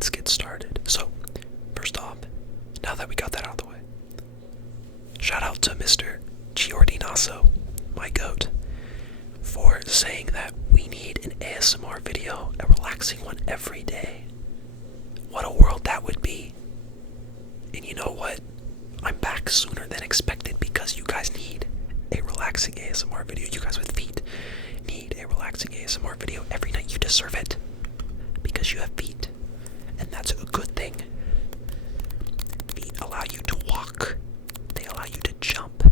let's get started. So, first off, now that we got that out of the way, shout out to Mr. Giordinaso, my goat, for saying that we need an ASMR video, a relaxing one every day. What a world that would be. And you know what? I'm back sooner than expected because you guys need a relaxing ASMR video. You guys with feet need a relaxing ASMR video every night. You deserve it because you have feet, and that's a good thing. Feet allow you to walk. They allow you to jump.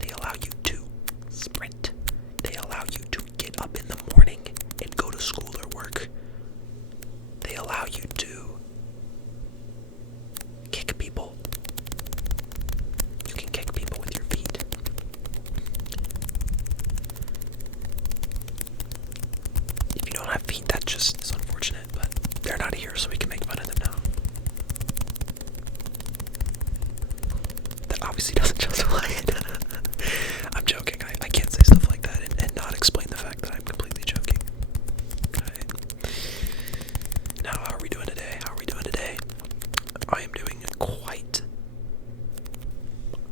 They allow you to sprint. They allow you to get up in the morning and go to school or work. They allow you to kick people. You can kick people with your feet. If you don't have feet, that just is unfortunate, but they're not here, so we can make fun of them now. That obviously doesn't justify it. I'm joking. I can't say stuff like that and not explain the fact that I'm completely joking. Right. Now, how are we doing today? I am doing quite.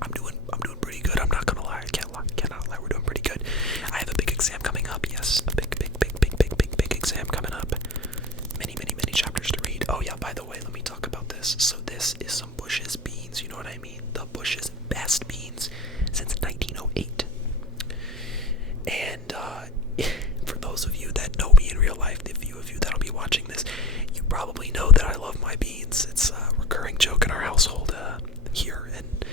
I'm doing pretty good. I'm not gonna lie. Cannot lie. We're doing pretty good. I have a big exam coming up. Yes, a big exam coming up. Many chapters to read. Oh yeah, by the way, let me talk about this. So this is some Bush's beans. You know what I mean? The Bush's best beans since 1908. And for those of you that know me in real life, the few of you that'll be watching this, you probably know that I love my beans. It's a recurring joke in our household here, and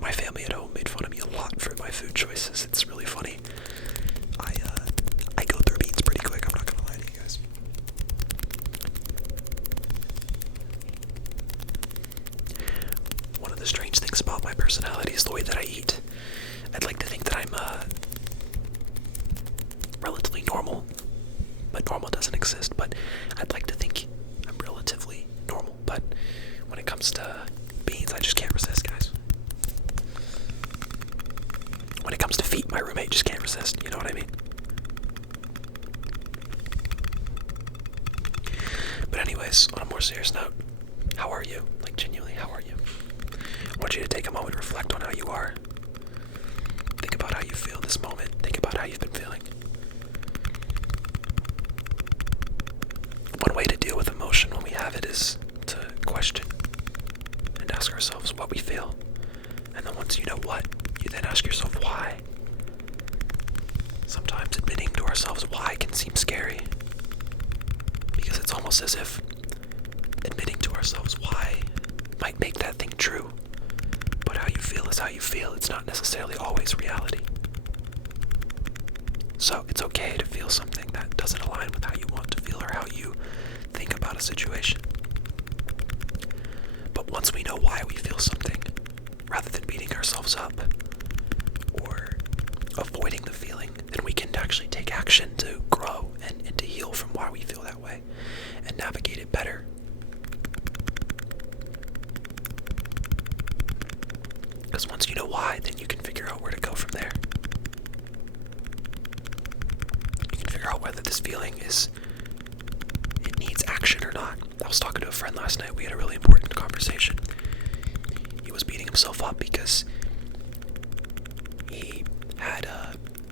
my family at home made fun of me a lot for my food choices. It's really funny. I go through beans pretty quick. I'm not gonna lie to you guys. One of the strange things about my personality is the way that I eat. I'd like to think that I'm relatively normal, but normal doesn't exist. But I'd like to think I'm relatively normal. But when it comes to beans, I just can't resist, guys. When it comes to feet, my roommate just can't resist. You know what I mean? But anyways, on a more serious note, how are you? Like, genuinely, how are you? I want you to take a moment, reflect on how you are. Think about how you feel this moment. Think about how you've been feeling. One way to deal with emotion when we have it is to question and ask ourselves what we feel. And then once you know what, you then ask yourself why. Sometimes admitting to ourselves why can seem scary, because it's almost as if admitting to ourselves why might make that thing true. But how you feel is how you feel. It's not necessarily always reality. So it's okay to feel something that doesn't align with how you want to feel or how you think about a situation. But once we know why we feel something, rather than beating ourselves up or avoiding the feeling, then we can actually take action to grow and to heal from why we feel that way and navigate it better. Because once you know why, then you can figure out where to go from there. You can figure out whether this feeling it needs action or not. I was talking to a friend last night. We had a really important conversation. He was beating himself up because he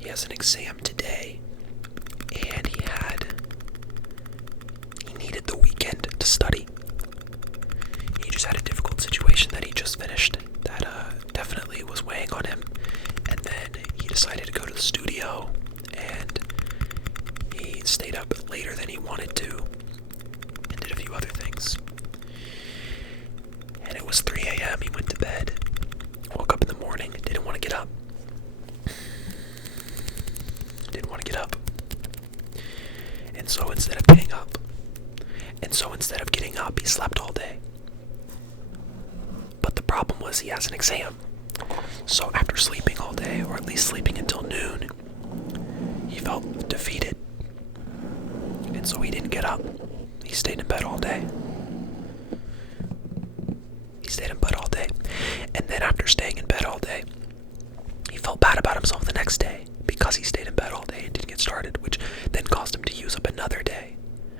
has an exam today, and he needed the weekend to study. He just had a difficult situation that he just finished that definitely was weighing on him, and then he decided to go to the studio, and he stayed up later than he wanted to and did a few other things. And it was 3 a.m. He went to bed, woke up in the morning, didn't want to get up. And so instead of getting up, he slept all day. But the problem was he has an exam. So after sleeping all day, or at least sleeping until noon, he felt defeated. And so he didn't get up. He stayed in bed all day. And then after staying in bed all day, he felt bad about himself the next day because he stayed in bed all day and didn't get started, which then caused him to use up another day.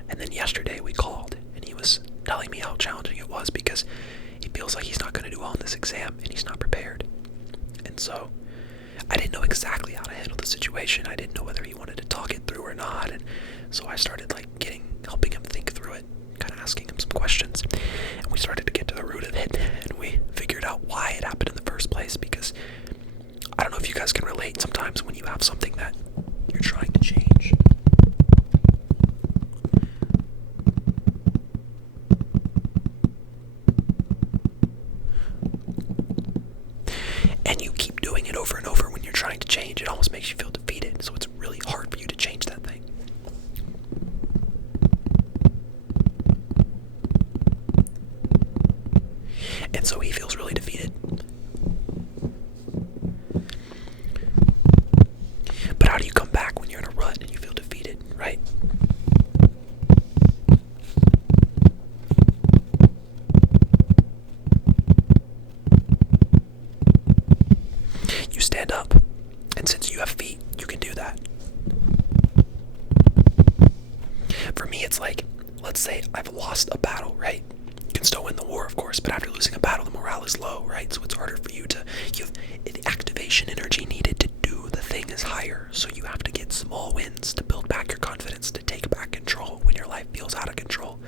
And then yesterday we called, and he was telling me how challenging it was because he feels like he's not going to do well in this exam and he's not prepared. And so I didn't know exactly how to handle the situation. I didn't know whether he wanted to talk it through or not. And so I started helping him think through it, kind of asking him some questions. And we started to get to the root of it, and we figured out why it happened in the first place, because I don't know if you guys can relate sometimes when you have something that you're trying to change. And you keep doing it over and over when you're trying to change. It almost makes you feel defeated, so it's really hard for you to change that thing. And so he feels really defeated. But how do you come back when you're in a rut and you feel defeated, right? You stand up. And since you have feet, you can do that. For me, it's like, let's say I've lost a battle, right? You can still win the war, of course, but after losing a battle, the morale is low, right? So it's harder for you to, the activation energy needed to do the thing is higher. So you have to get small wins to build back your confidence, to take back control when your life feels out of control.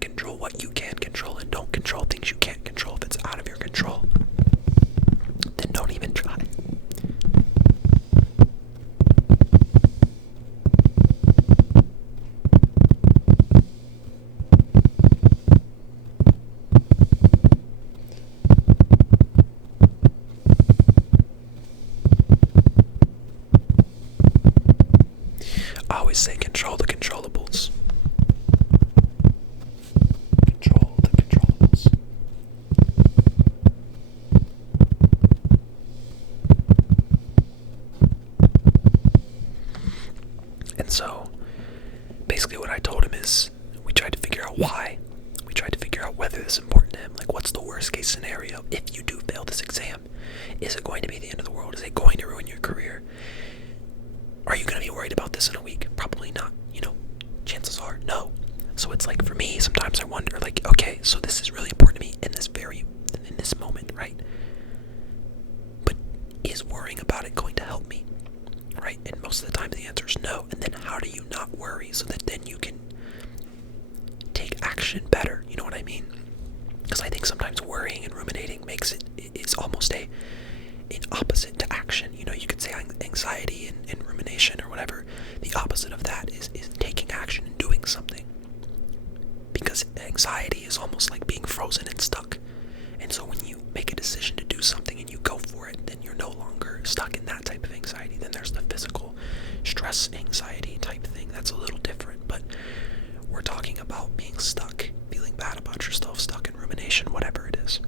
Control what you can control and don't control things you can't control. If it's out of your control, then don't even try. I always say control the controllables. Control the controllables. And so, basically what I told him is, we tried to figure out why. We tried to figure out whether this is important to him. Like, what's the worst case scenario if you do fail this exam? Is it going to be the end of the world? Is it going to ruin your career? Are you going to be worried about this in a week? Probably not. Chances are no. So it's like, for me, sometimes I wonder, like, okay, so this is really important to me in this moment, right? But is worrying about it going to help me, right? And most of the time the answer is no. And then how do you not worry so that then you can take action better? You know what I mean? Because I think sometimes worrying and ruminating it's almost an opposite to action. You could say anxiety and rumination or whatever. The opposite of that is taking action and doing something. Because anxiety is almost like being frozen and stuck. And so when you make a decision to do something and you go for it, then you're no longer stuck in that type of anxiety. Then there's the physical stress anxiety type thing. That's a little different, but we're talking about being stuck, feeling bad about yourself, stuck in rumination, whatever it is.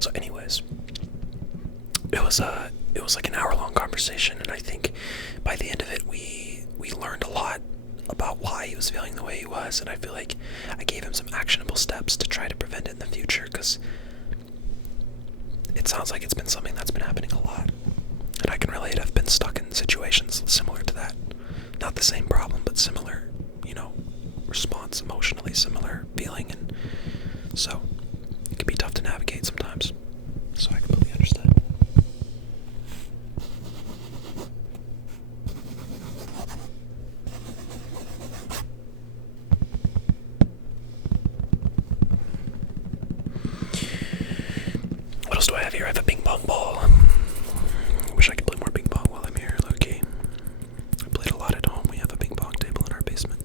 So anyways, it was like an hour-long conversation, and I think by the end of it, we learned a lot about why he was feeling the way he was, and I feel like I gave him some actionable steps to try to prevent it in the future, because it sounds like it's been something that's been happening a lot, and I can relate. I've been stuck in situations similar to that. Not the same problem, but similar, response, emotionally similar feeling, and so it can be be tough to navigate sometimes. So I completely understand. What else do I have here? I have a ping pong ball. Wish I could play more ping pong while I'm here, low-key. I played a lot at home. We have a ping pong table in our basement.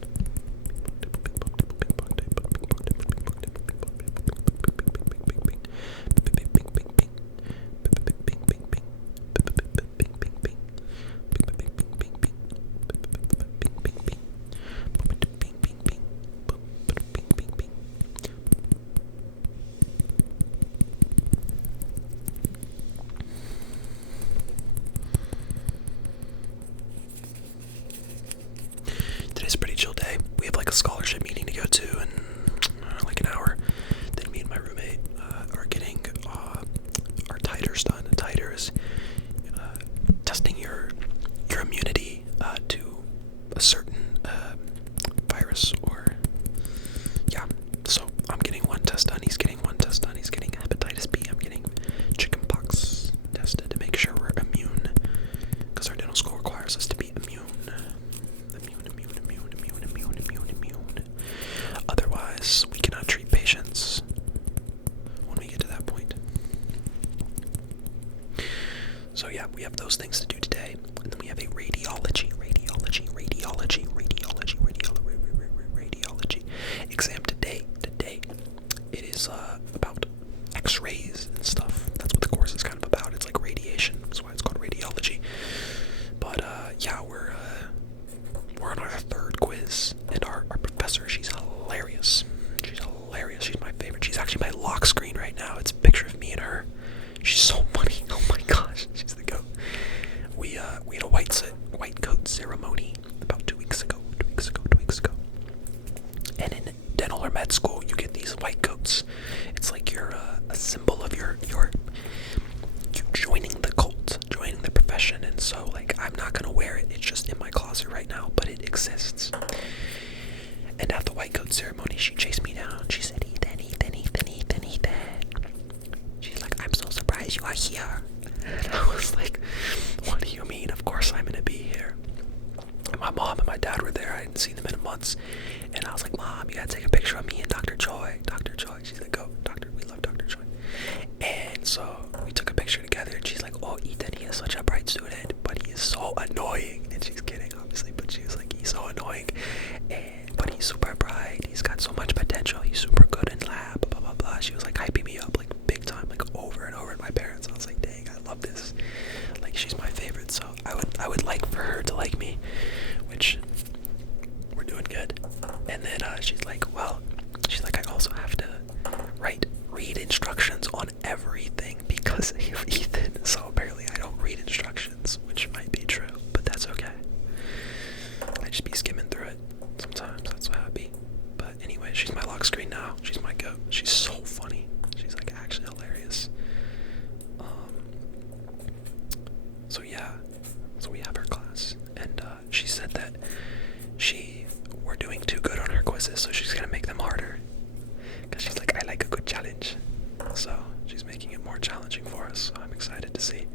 Today's a pretty chill day. We have like a scholarship meeting to go to in like an hour. Then me and my roommate are getting our titers done. A titer is testing your immunity to a certain virus, or yeah. So I'm getting one test done. He's getting one test done. He's getting hepatitis B. I'm getting chickenpox tested to make sure we're immune, because our dental school requires us to be immune. Otherwise, we cannot treat patients when we get to that point. So yeah, we have those things to do today, and then we have a radiology exam today. It is about X-rays and stuff. That's what the course is kind of about. It's like radiation. That's why it's called radiology. But yeah, we're on our third quiz, and our professor, she's hilarious. She's my favorite. She's actually my lock screen right now. It's a picture of me and her. She's so funny. Oh my gosh, she's the goat. We had a white coat ceremony about 2 weeks ago. And in dental or med school, you get these white coats. It's like you're a symbol of you joining the cult, joining the profession. And so, like, I'm not gonna wear it. It's just in my closet right now, but it exists. And at the white coat ceremony, she chased me down. She said, Ethan. She's like, I'm so surprised you are here. And I was like, what do you mean? Of course I'm gonna be here. And my mom and my dad were there. I hadn't seen them in months. And I was like, Mom, you gotta take a picture of me and Dr. Choi. She's like, oh, we love Dr. Choi. And so we took a picture together, and she's like, oh, Ethan, he is such a bright student, but he is so annoying. And she's kidding, obviously, but she was like, he's so annoying, but he's super bright. He's got so much potential. He's super good in lab, blah, blah, blah. She was like hyping me up, like big time, like over and over. And my parents, I was like, dang, I love this. Like, she's my favorite, so I would like for her to like me, which we're doing good. And then she's like, I also have to read instructions on everything because of Ethan. So apparently I don't read instructions, which might be true, but that's okay. I just be skimming through it sometimes. That's how I be. But anyway, she's my lock screen now. She's my goat. She's so funny. She's like actually hilarious. So yeah, so we have her class, and she said that we're doing too good on her quizzes, so she's gonna make them harder. Cause she's like, I like a good challenge. So she's making it more challenging for us. So I'm excited to see.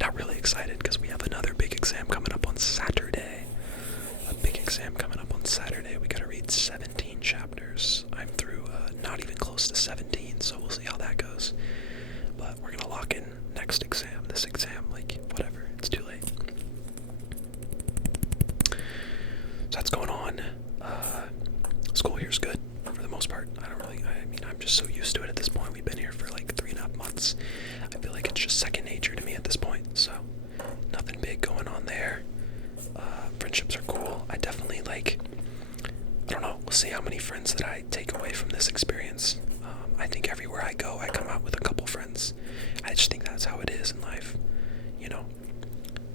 Not really excited because we have another big exam coming up on Saturday. We gotta read 17 chapters. I'm through not even close to 17, so we'll see how that goes. But we're gonna lock in this exam, like whatever. It's too late. So that's going on. School here's good for the most part. I'm just so used to it at this point. We've been here for like 3.5 months. I feel like it's just second nature to me at this point. So nothing big going on there. Friendships are cool. I definitely I don't know. We'll see how many friends that I take away from this experience. I think everywhere I go, I come out with a couple friends. I just think that's how it is in life.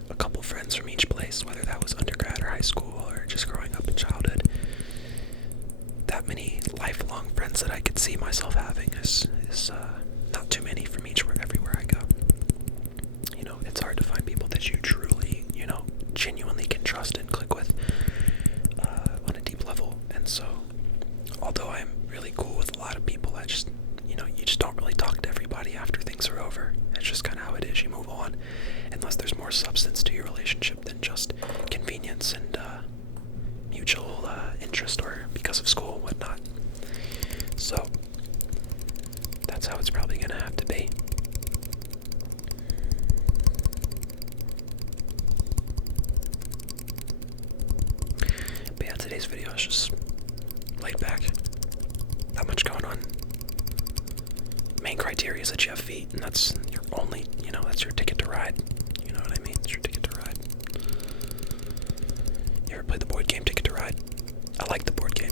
A couple friends from each place, whether that was undergrad or high school or just growing up in childhood. That many lifelong friends that I could see myself having is not too many from everywhere I go. It's hard to find people that you truly, genuinely can trust and click with on a deep level. And so, although I'm really cool with a lot of people, I just, you just don't really talk more substance to your relationship than just convenience and mutual interest or because of school and whatnot. So that's how it's probably gonna have to be. But yeah, today's video is just laid back. Not much going on. Main criteria is that you have feet, and that's your only, that's your ticket to ride. You know what I mean? It's your ticket to ride. You ever played the board game Ticket to Ride? I like the board game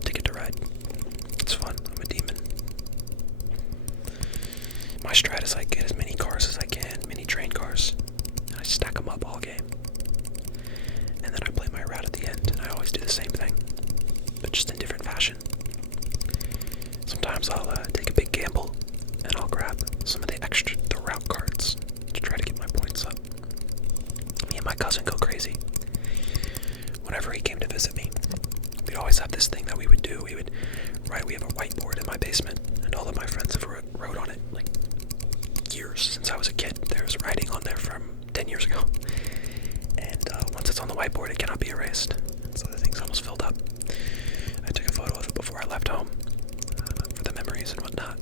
Ticket to Ride. It's fun. I'm a demon. My strat is I get as many cars as I can, mini train cars, and I stack them up all game. And then I play my route at the end, and I always do the same thing, but just in different fashion. Sometimes I'll take a big gamble, and I'll grab some of the route cards to try to get my points up. Me and my cousin go crazy. Whenever he came to visit me, we'd always have this thing that we would do. We have a whiteboard in my basement, and all of my friends have wrote on it, like, years since I was a kid. There was writing on there from 10 years ago. And once it's on the whiteboard, it cannot be erased. So the thing's almost filled up. I took a photo of it before I left home for the memories and whatnot.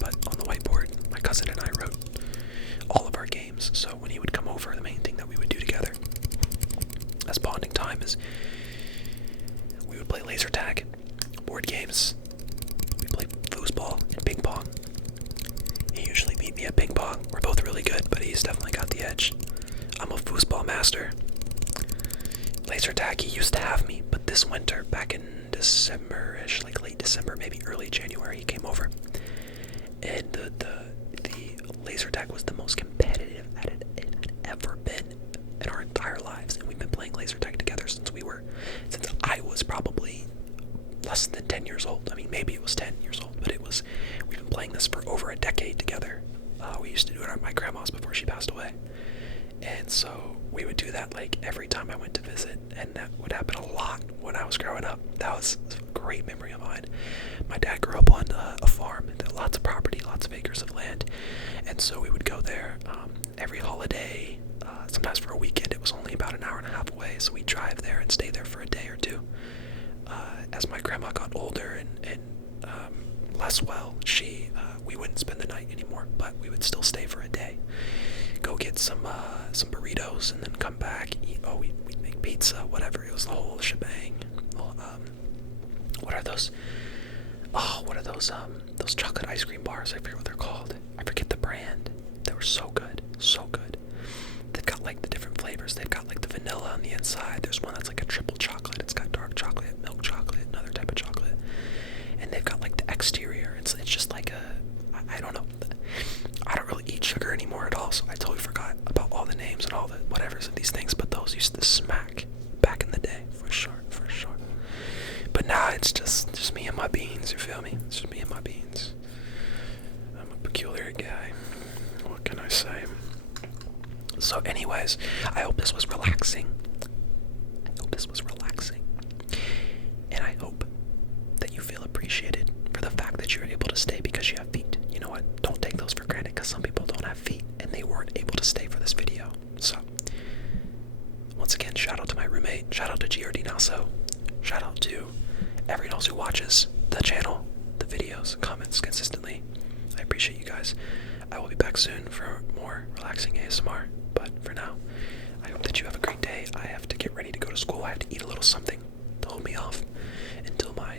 But on the whiteboard, my cousin and I wrote all of our games. So when he would come over, the main thing that we would do together as bonding time is we would play laser tag, board games. We played foosball and ping pong. He usually beat me at ping pong. We're both really good, but he's definitely got the edge. I'm a foosball master. Laser tag, he used to have me, but this winter, back in December-ish, like late December, maybe early January, he came over. And the laser tag was the most competitive it had ever been in our entire lives. And we've been playing laser tag together since I was probably less than 10 years old. I mean, maybe it was 10 years old, but we've been playing this for over a decade together. We used to do it at my grandma's before she passed away. And so we would do that like every time I went to visit, and that would happen a lot when I was growing up. That was a great memory of mine. My dad grew up on a farm, lots of property, lots of acres of land, and so we would go there every holiday. Sometimes for a weekend. It was only about an hour and a half away, so we'd drive there and stay there for a day or two. As my grandma got older and less well, we wouldn't spend the night anymore, but we would still stay for a day. Go get some burritos and then come back, eat. We'd make pizza, whatever. It was the whole shebang. What are those? Oh, what are those chocolate ice cream bars? I forget what they're called. I forget the brand. They were so good, so good. They've got like the different flavors. They've got like the vanilla on the inside. There's one that's like a triple chocolate. It's got dark chocolate, milk chocolate, another type of chocolate. And they've got like the exterior. It's just like I don't know. I don't really eat sugar anymore at all, so I totally forgot about all the names and all the whatevers of these things, but those used to smack back in the day, for sure. But now it's just me and my beans, you feel me? It's just me and my beans. I'm a peculiar guy. What can I say? So anyways, I hope this was relaxing. And I hope that you feel appreciated for the fact that you're able to stay because you have feet. You know what? Don't take those for granted, because some people don't have feet and they weren't able to stay for this video. So, once again, shout out to my roommate. Shout out to GRD Naso. Shout out to everyone else who watches the channel, the videos, comments consistently. I appreciate you guys. I will be back soon for more relaxing ASMR. But for now, I hope that you have a great day. I have to get ready to go to school. I have to eat a little something to hold me off until my